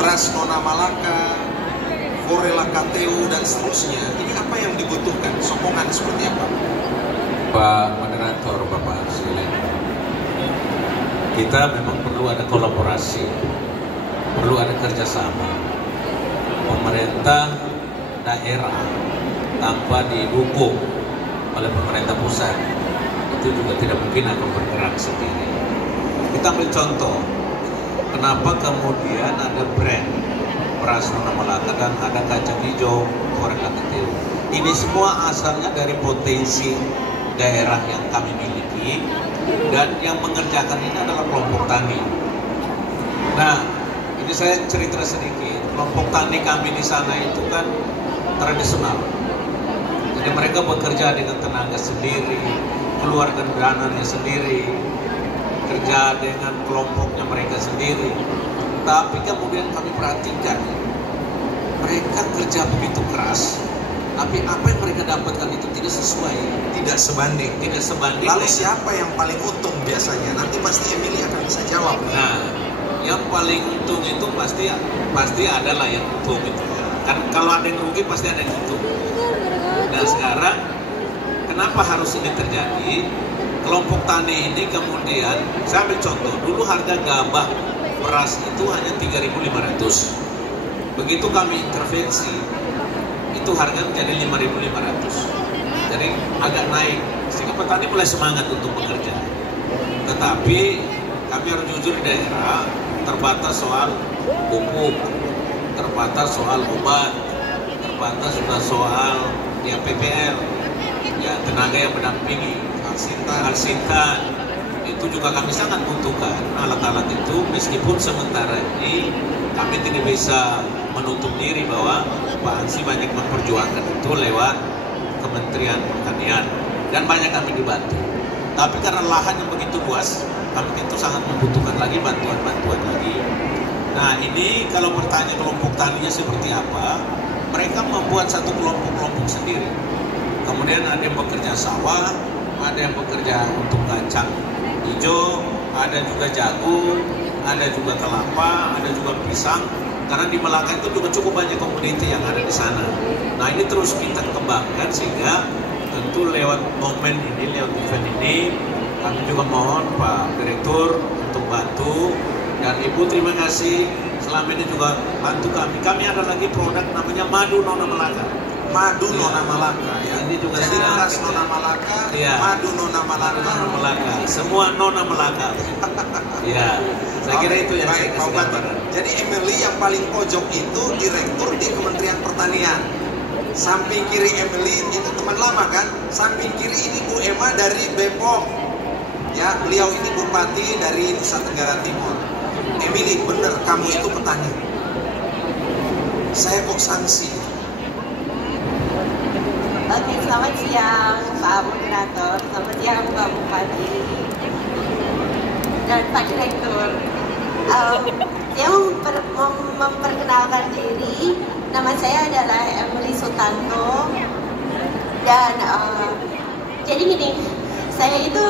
beras Nona Malaka, Forela KTU dan seterusnya. Ini apa yang dibutuhkan? Sokongan seperti apa? Pak Moderator, Bapak Arsile, kita memang perlu ada kolaborasi, perlu ada kerjasama. Pemerintah daerah tanpa didukung oleh pemerintah pusat itu juga tidak mungkin akan bergerak sendiri. Kita ambil contoh, kenapa kemudian ada brand beras Nona Malaka dan ada kacang hijau Forela KTU. Ini semua asalnya dari potensi daerah yang kami miliki, dan yang mengerjakan ini adalah kelompok tani. Nah, ini saya cerita sedikit. Kelompok tani kami di sana itu kan tradisional. Jadi mereka bekerja dengan tenaga sendiri, keluarkan dananya sendiri, kerja dengan kelompoknya mereka sendiri. Tapi kemudian kami perhatikan, mereka kerja begitu keras, tapi apa yang mereka dapatkan itu tidak sesuai, tidak sebanding. Lalu siapa yang paling untung biasanya? Nanti pasti Emily akan bisa jawab. Nah, yang paling untung itu pasti adalah yang untung itu. Kan kalau ada yang rugi pasti ada yang untung. Nah sekarang kenapa harus ini terjadi? Kelompok tani ini kemudian, saya ambil contoh, dulu harga gabah beras itu hanya 3.500. Begitu kami intervensi, itu harga menjadi 5.500. Jadi agak naik, sehingga petani mulai semangat untuk bekerja. Tetapi kami harus jujur di daerah, terbatas soal pupuk, terbatas soal obat, terbatas juga soal ya PPL, ya tenaga yang mendampingi, Alsintan. Itu juga kami sangat butuhkan alat-alat itu, meskipun sementara ini kami tidak bisa menutup diri bahwa Pak Ansi banyak memperjuangkan itu lewat Kementerian Pertanian dan banyak kami dibantu. Tapi karena lahan yang begitu luas, kami tentu sangat membutuhkan lagi bantuan-bantuan lagi. Nah ini kalau bertanya kelompok taninya seperti apa, mereka membuat satu kelompok-kelompok sendiri. Kemudian ada yang bekerja sawah, ada yang bekerja untuk kacang hijau, ada juga jagung, ada juga kelapa, ada juga pisang. Karena di Malaka itu juga cukup banyak komoditi yang ada di sana. Nah ini terus kita kembangkan sehingga tentu lewat momen ini, lewat event ini, kami juga mohon Pak Direktur untuk bantu, dan Ibu terima kasih selama ini juga bantu kami. Kami ada lagi produk namanya Madu Nona Malaka. Madu Nona Malaka ya. Ini juga jadi beras Nona Malaka, ya. Madu Nona Malaka. Nona Malaka. Semua Nona Malaka. Ya. Saya kira itu yang saya kasih gambaran. Jadi Emily yang paling pojok itu direktur di Kementerian Pertanian. Samping kiri Emily itu teman lama kan. Samping kiri ini Bu Emma dari Bepom. Ya, beliau ini bupati dari Nusa Tenggara Timur. Emily, bener kamu itu petani. Saya kok sanksi. Oke, selamat siang Pak Moderator, selamat siang Pak Bupati dan Pak Direktur. Saya mau memperkenalkan diri. Nama saya adalah Emily Sutanto. Dan jadi gini, saya itu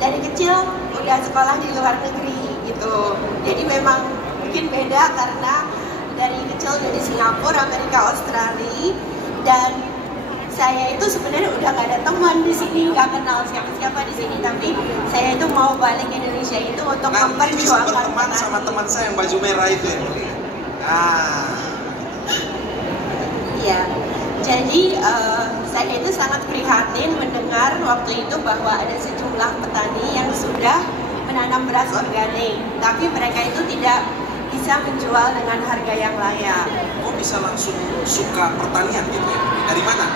dari kecil udah sekolah di luar negeri gitu. Jadi memang mungkin beda karena dari kecil dari Singapura, Amerika, Australia, dan saya itu sebenarnya udah gak ada teman di sini, gak kenal siapa-siapa di sini, tapi saya itu mau balik ke Indonesia itu untuk memperjuangkan teman sama teman saya yang baju merah itu ya. Iya. Jadi saya itu sangat prihatin mendengar waktu itu bahwa ada sejumlah petani yang sudah menanam beras organik, tapi mereka itu tidak bisa menjual dengan harga yang layak. Kok bisa langsung suka pertanian gitu ya? Dari mana?